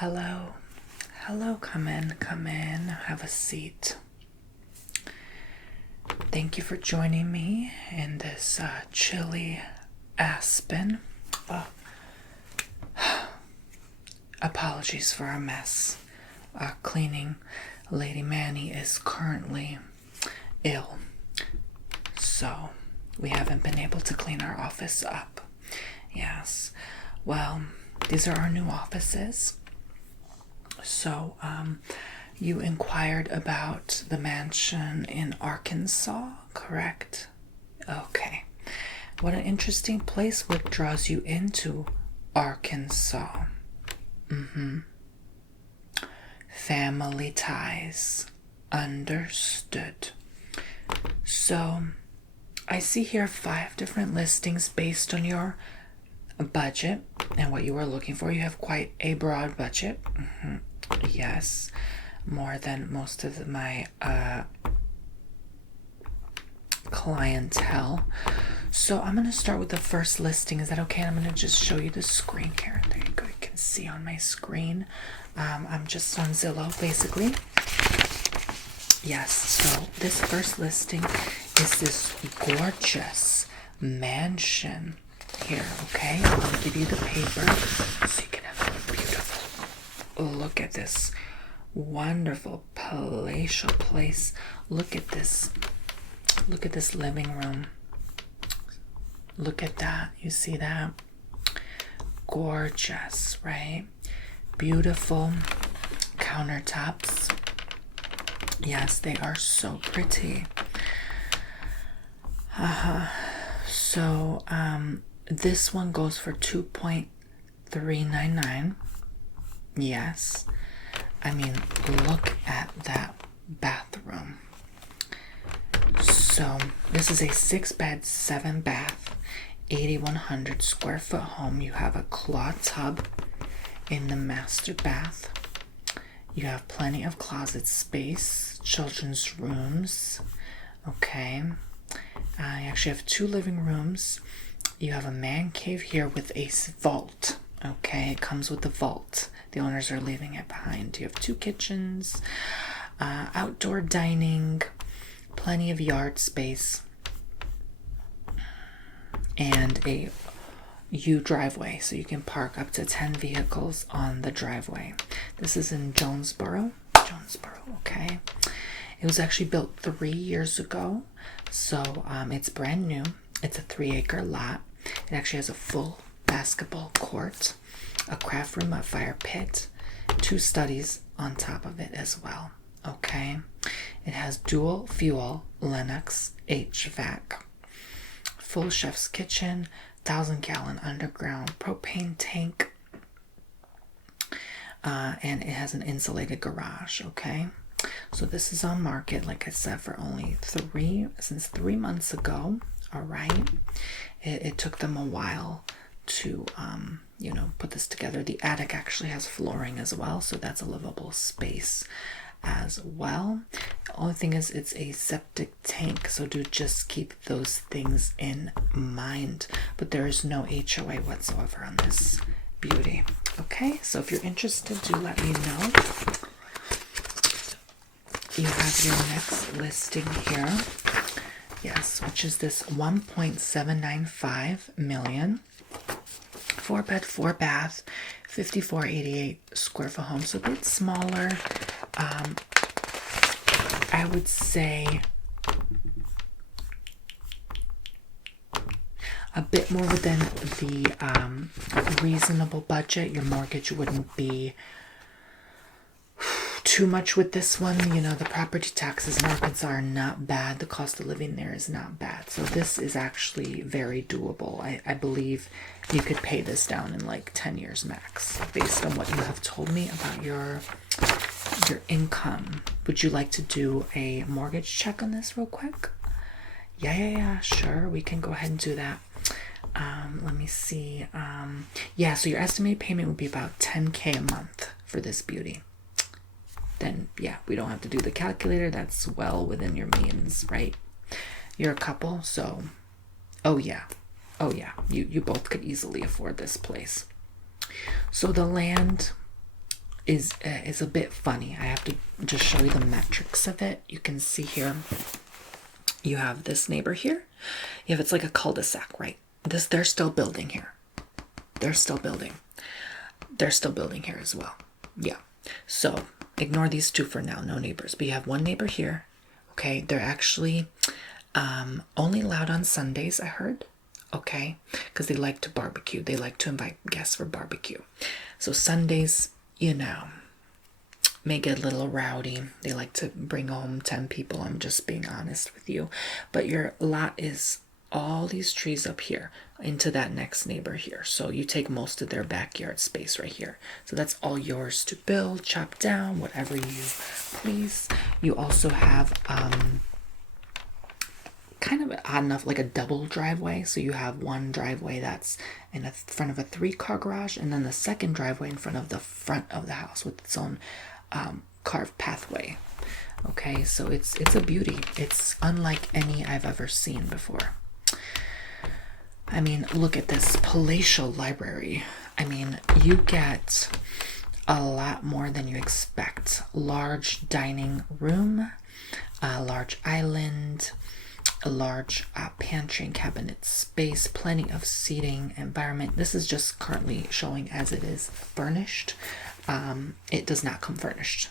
Hello. Hello, come in, have a seat. Thank you for joining me in this chilly Aspen. Apologies for our mess. Our cleaning lady Manny is currently ill, so we haven't been able to clean our office up. Yes, well, these are our new offices. So, you inquired about the mansion in Arkansas, correct? Okay. What an interesting place. What draws you into Arkansas? Family ties. Understood. So, I see here 5 different listings based on your budget and what you were looking for. You have quite a broad budget. Yes, more than most of my clientele. So I'm going to start with the first listing. Is that okay? I'm going to just show you the screen here. There you go. You can see on my screen. I'm just on Zillow, basically. Yes, so this first listing is this gorgeous mansion here, okay? I'm going to give you the paper so you can have a beautiful look at this wonderful palatial place. Look at this living room. Look at that. You see that? Gorgeous, right? Beautiful countertops. Yes, they are so pretty. So, this one goes for $2.399. Yes. I mean, look at that bathroom. So, this is a 6-bed, 7-bath, 8,100 square foot home. You have a claw tub in the master bath. You have plenty of closet space, children's rooms. Okay. You actually have 2 living rooms. You have a man cave here with a vault. Okay, it comes with the vault. The owners are leaving it behind. You have 2 kitchens, outdoor dining, plenty of yard space, and a U driveway, so you can park up to 10 vehicles on the driveway. This is in Jonesboro, okay? It was actually built 3 years ago, so it's brand new. It's a 3-acre lot. It actually has a full basketball court, a craft room, a fire pit, 2 studies on top of it as well, okay? It has dual fuel Lennox HVAC, full chef's kitchen, 1,000-gallon underground propane tank, and it has an insulated garage, okay? So this is on market, like I said, for only 3 months ago. All right. It took them a while to put this together. The attic actually has flooring as well, so that's a livable space as well. The only thing is it's a septic tank, so do just keep those things in mind. But there is no HOA whatsoever on this beauty. Okay, so if you're interested, do let me know. You have your next listing here. Yes, which is this 1.795 million 4-bed, 4-bath, 5488 square foot home. So a bit smaller. I would say a bit more within the reasonable budget. Your mortgage wouldn't be too much with this one. The property taxes in Arkansas are not bad. The cost of living there is not bad. So this is actually very doable. I believe you could pay this down in like 10 years max, based on what you have told me about your income. Would you like to do a mortgage check on this real quick? Yeah, sure. We can go ahead and do that. Let me see. Yeah, so your estimated payment would be about $10K a month for this beauty. Then yeah, we don't have to do the calculator. That's well within your means, right? You're a couple, so oh yeah, you both could easily afford this place. So the land is a bit funny. I have to just show you the metrics of it. You can see here, you have this neighbor here. You have, it's like a cul-de-sac, right? They're still building here. They're still building. They're still building here as well. Yeah. So ignore these two for now, no neighbors. But you have one neighbor here. Okay, they're actually only allowed on Sundays, I heard. Okay, because they like to barbecue. They like to invite guests for barbecue. So Sundays, you know, may get a little rowdy. They like to bring home 10 people. I'm just being honest with you. But your lot is all these trees up here into that next neighbor here. So you take most of their backyard space right here. So that's all yours to build, chop down, whatever you please. You also have kind of odd enough, like a double driveway. So you have one driveway that's in front of a 3-car garage, and then the second driveway in front of the house with its own carved pathway. Okay, so it's a beauty. It's unlike any I've ever seen before. I mean, look at this palatial library. I mean, you get a lot more than you expect. Large dining room, a large island, a large pantry and cabinet space, plenty of seating, environment. This is just currently showing as it is furnished. It does not come furnished.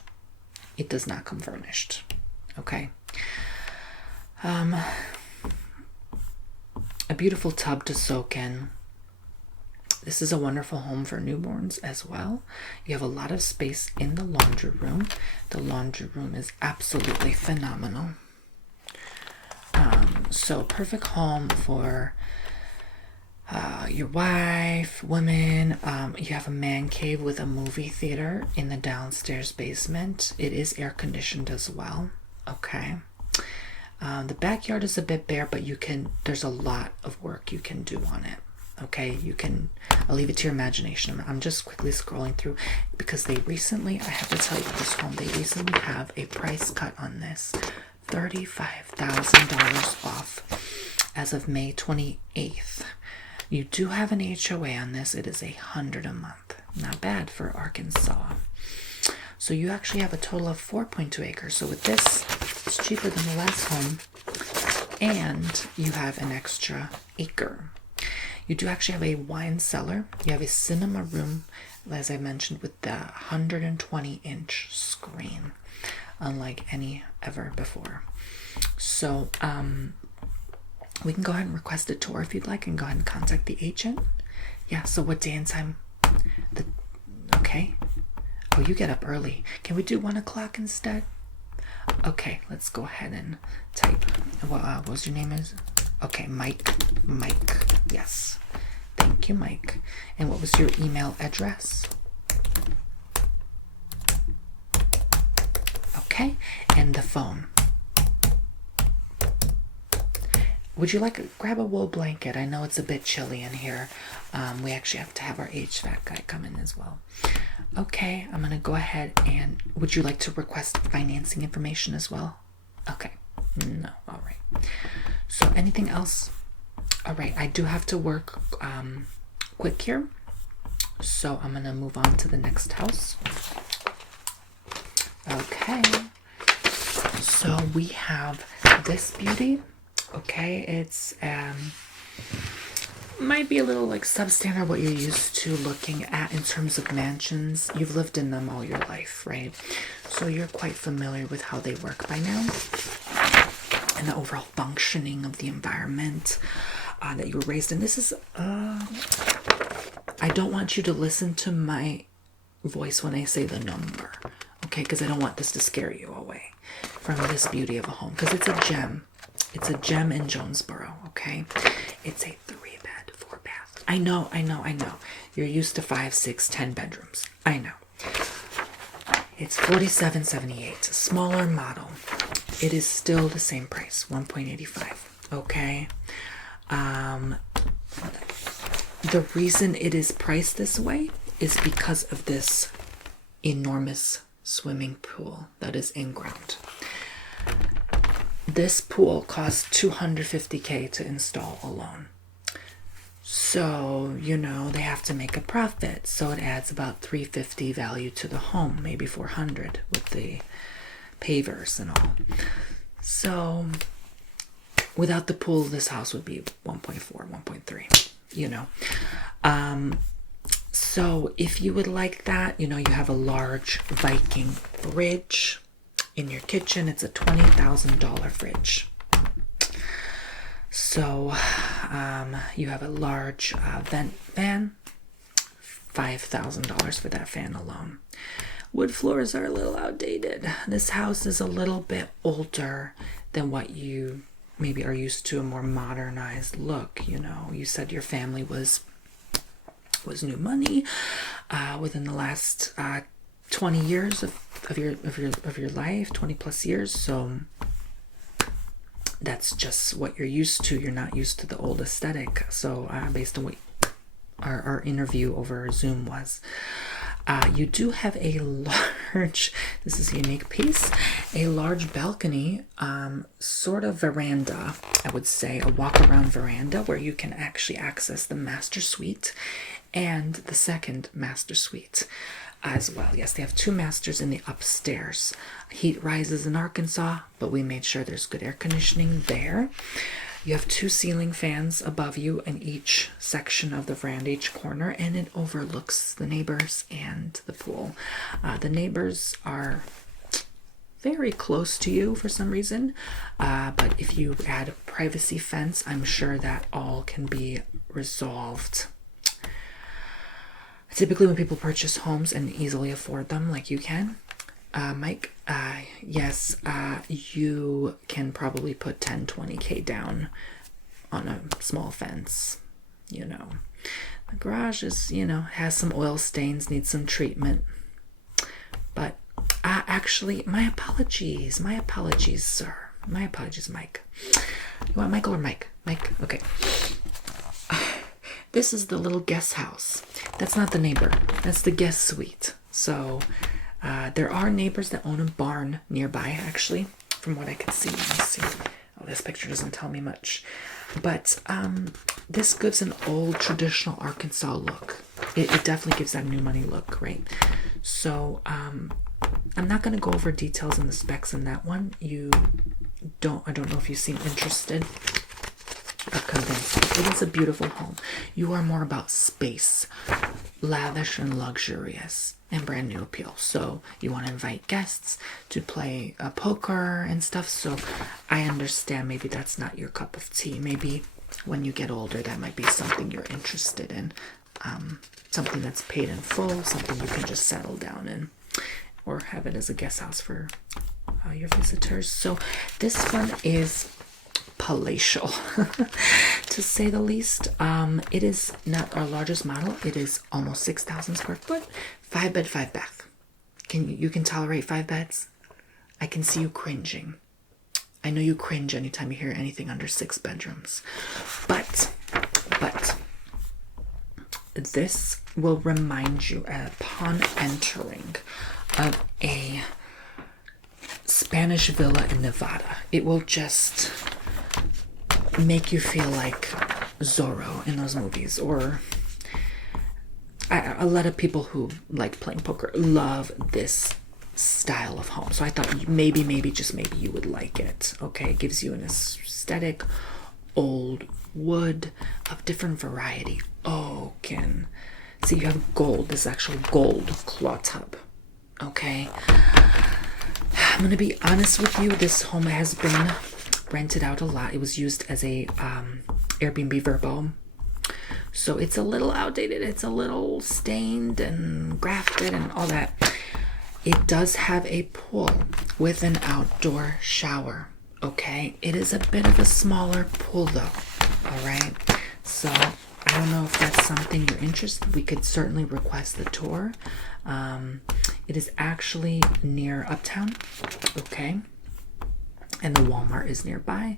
It does not come furnished. Okay. A beautiful tub to soak in. This is a wonderful home for newborns as well. You have a lot of space in the laundry room. The laundry room is absolutely phenomenal. So perfect home for your wife, women. You have a man cave with a movie theater in the downstairs basement. It is air conditioned as well. Okay. The backyard is a bit bare, but there's a lot of work you can do on it. Okay, I'll leave it to your imagination. I'm just quickly scrolling through because I have to tell you this home, they recently have a price cut on this. $35,000 off as of May 28th. You do have an HOA on this. It is $100 a month. Not bad for Arkansas. So you actually have a total of 4.2 acres. So with this, it's cheaper than the last home. And you have an extra acre. You do actually have a wine cellar. You have a cinema room, as I mentioned, with the 120-inch screen, unlike any ever before. So we can go ahead and request a tour if you'd like, and go ahead and contact the agent. Yeah, so what day and time? Okay. Oh, you get up early. Can we do 1 o'clock instead? Okay, let's go ahead and type. What was your name is? Okay, Mike. Yes. Thank you, Mike. And what was your email address? Okay, and the phone. Would you grab a wool blanket? I know it's a bit chilly in here. We actually have to have our HVAC guy come in as well. Okay, I'm going to go ahead and... Would you like to request financing information as well? Okay. No. All right. So anything else? All right. I do have to work quick here. So I'm going to move on to the next house. Okay. So we have this beauty. Okay. It's... might be a little substandard what you're used to looking at in terms of mansions. You've lived in them all your life, right? So you're quite familiar with how they work by now and the overall functioning of the environment that you were raised in. This is I don't want you to listen to my voice when I say the number, okay? Because I don't want this to scare you away from this beauty of a home, because it's a gem. It's a gem in Jonesboro, okay? It's a 3-bed, 4-bath. I know. You're used to 5, 6, 10 bedrooms. I know. It's $47.78. Smaller model. It is still the same price, $1.85. Okay. The reason it is priced this way is because of this enormous swimming pool that is in ground. This pool costs $250K to install alone. So, you know, they have to make a profit. So it adds about $350 value to the home, maybe $400 with the pavers and all. So without the pool, this house would be 1.4, 1.3, you know. So if you would like that, you know, you have a large Viking fridge in your kitchen. It's a $20,000 fridge. So you have a large vent fan, $5,000 for that fan alone. Wood floors are a little outdated. This house is a little bit older than what you maybe are used to, a more modernized look. You know, you said your family was new money within the last 20 years of your life, 20 plus years. So that's just what you're used to. You're not used to the old aesthetic. So based on what our interview over Zoom was, you do have a large, this is a unique piece, a large balcony, sort of veranda, I would say, a walk around veranda where you can actually access the master suite and the second master suite as well. Yes, they have two masters in the upstairs. Heat rises in Arkansas, but we made sure there's good air conditioning there. You have two ceiling fans above you in each section of the veranda, each corner, and it overlooks the neighbors and the pool. The neighbors are very close to you for some reason, but if you add a privacy fence, I'm sure that all can be resolved. Typically when people purchase homes and easily afford them like you can, Mike, yes, you can probably put 10-20K down on a small fence. You know, the garage is, you know, has some oil stains, needs some treatment. But actually, my apologies, sir. My apologies, Mike. You want Michael or Mike? Mike, okay. This is the little guest house. That's not the neighbor. That's the guest suite. So there are neighbors that own a barn nearby, actually, from what I can see. Let me see. Oh, this picture doesn't tell me much. But this gives an old traditional Arkansas look. It definitely gives that new money look, right? So I'm not going to go over details and the specs in that one. I don't know if you seem interested or convinced. It is a beautiful home. You are more about space, lavish and luxurious, and brand new appeal. So you want to invite guests to play poker and stuff. So I understand maybe that's not your cup of tea. Maybe when you get older, that might be something you're interested in. Something that's paid in full, something you can just settle down in, or have it as a guest house for your visitors. So this one is palatial to say the least. It is not our largest model. It is almost 6,000 square foot, 5-bed, 5-bath. You can tolerate 5 beds? I can see you cringing. I know you cringe anytime you hear anything under 6 bedrooms. But this will remind you upon entering of a Spanish villa in Nevada. It will just make you feel like Zorro in those movies, or a lot of people who like playing poker love this style of home. So I thought maybe just maybe you would like it. Okay, it gives you an aesthetic, old wood of different variety. Oaken. See, you have gold. This is actual gold claw tub. Okay, I'm gonna be honest with you. This home has been rented out a lot. It was used as a Airbnb Verbo, so it's a little outdated. It's a little stained and grafted and all that. It does have a pool with an outdoor shower. Okay, it is a bit of a smaller pool though. All right, so I don't know if that's something you're interested. We could certainly request the tour. It is actually near Uptown. Okay, and the Walmart is nearby.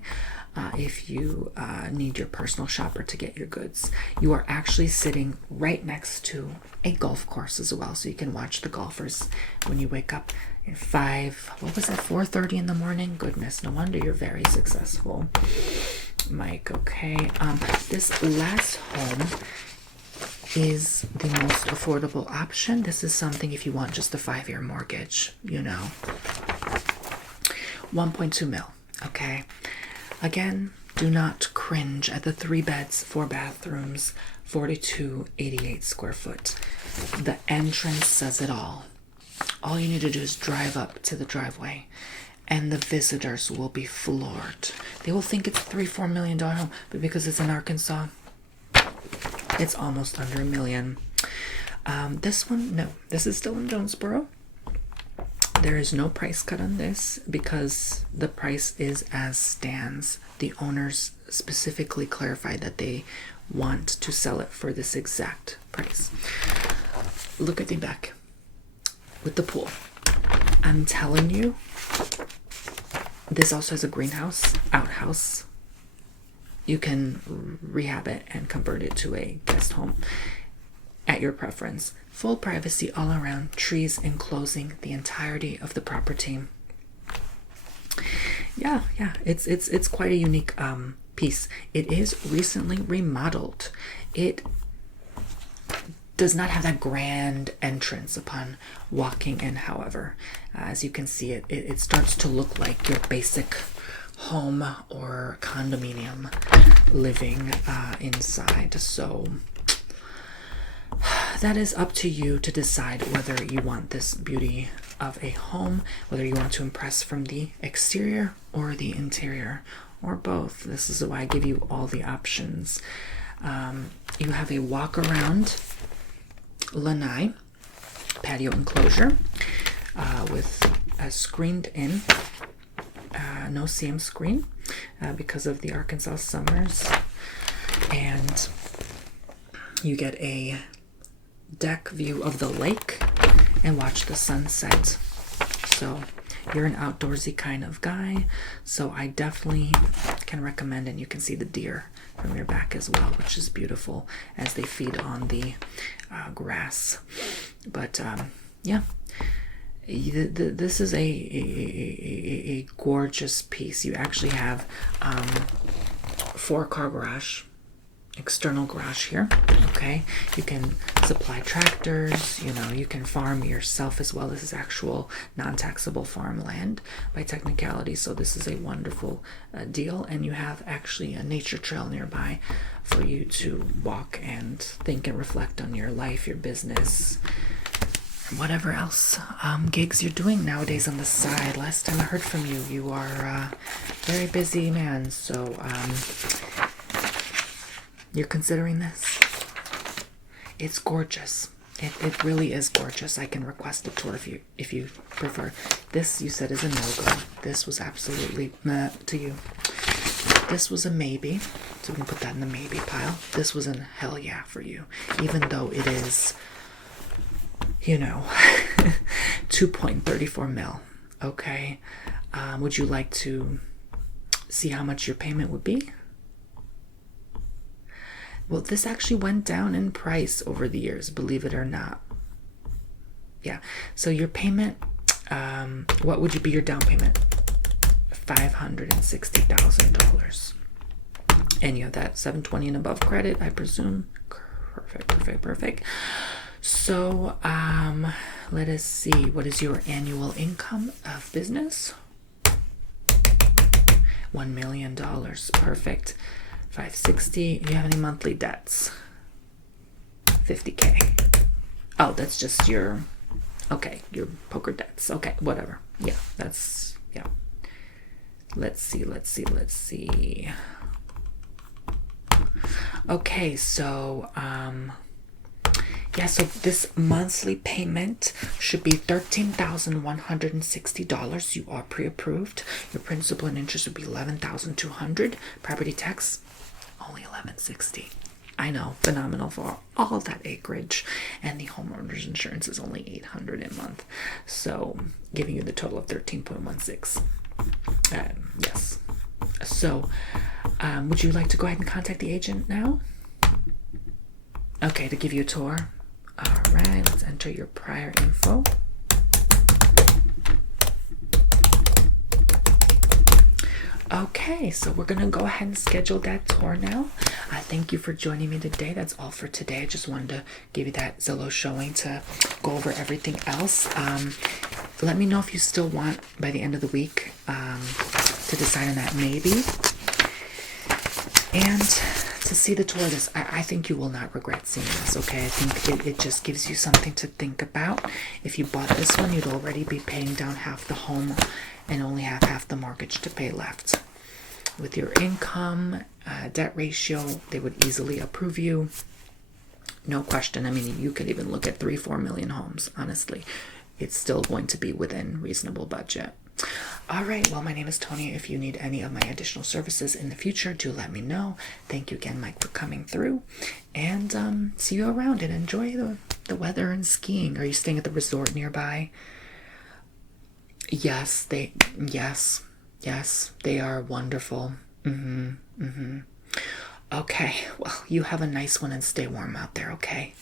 If you need your personal shopper to get your goods, you are actually sitting right next to a golf course as well, so you can watch the golfers when you wake up at 4:30 in the morning. Goodness, no wonder you're very successful. mic, okay? This last home is the most affordable option. This is something if you want just a 5-year mortgage, you know. 1.2 mil, okay? Again, do not cringe at the 3 beds, 4 bathrooms, 4288 square foot. The entrance says it all. All you need to do is drive up to the driveway and the visitors will be floored. They will think it's a $3-4 million home, but because it's in Arkansas, it's almost under $1 million. This one, no, this is still in Jonesboro. There is no price cut on this because the price is as stands. The owners specifically clarified that they want to sell it for this exact price. Look at the back with the pool. I'm telling you, this also has a greenhouse, outhouse. You can rehab it and convert it to a guest home at your preference. Full privacy all around, trees enclosing the entirety of the property. Yeah, it's quite a unique piece. It is recently remodeled. It does not have that grand entrance upon walking in, however. As you can see, it starts to look like your basic home or condominium living inside. So that is up to you to decide whether you want this beauty of a home, whether you want to impress from the exterior or the interior, or both. This is why I give you all the options. You have a walk around lanai patio enclosure with a screened in, no CM screen because of the Arkansas summers, and you get a deck view of the lake and watch the sunset. So you're an outdoorsy kind of guy, so I definitely can recommend, and you can see the deer from your back as well, which is beautiful as they feed on the grass. But yeah, this is a gorgeous piece. You actually have 4-car garage, external garage here. Okay, you can supply tractors, you know, you can farm yourself as well. This is actual non-taxable farmland by technicality, so this is a wonderful deal. And you have actually a nature trail nearby for you to walk and think and reflect on your life, your business, whatever else gigs you're doing nowadays on the side. Last time I heard from you, you are a very busy man, so you're considering this. It's gorgeous. It really is gorgeous. I can request a tour if you prefer. This, you said, is a no-go. This was absolutely meh to you. This was a maybe, so we can put that in the maybe pile. This was a hell yeah for you, even though it is, you know, 2.34 mil. Okay, would you like to see how much your payment would be? Well, this actually went down in price over the years, believe it or not. Yeah, so your payment, what would be your down payment? $560,000. And you have that 720 and above credit, I presume. Perfect. So, let us see. What is your annual income of business? $1 million. Perfect. 560. Do you have any monthly debts? 50K. Oh, that's just your, okay, your poker debts. Okay, whatever. Yeah, that's, yeah. Let's see. Okay, so, yeah, so this monthly payment should be $13,160. You are pre-approved. Your principal and interest would be $11,200. Property tax, only $1160. I know, phenomenal for all of that acreage. And the homeowner's insurance is only $800 a month. So giving you the total of $13.16. Yes. So would you like to go ahead and contact the agent now? Okay, to give you a tour. All right, let's enter your prior info. Okay, so we're gonna go ahead and schedule that tour now. I thank you for joining me today. That's all for today. I just wanted to give you that Zillow showing to go over everything else. Let me know if you still want by the end of the week to decide on that maybe. And to see the tour of this, I think you will not regret seeing this, okay? I think it just gives you something to think about. If you bought this one, you'd already be paying down half the home and only have half the mortgage to pay left. With your income, debt ratio, they would easily approve you. No question. I mean, you could even look at 3-4 million homes, honestly. It's still going to be within reasonable budget. All right, well, my name is Tony. If you need any of my additional services in the future, do let me know. Thank you again, Mike, for coming through. And see you around, and enjoy the weather and skiing. Are you staying at the resort nearby? Yes, they are wonderful. Okay, well, you have a nice one and stay warm out there, okay?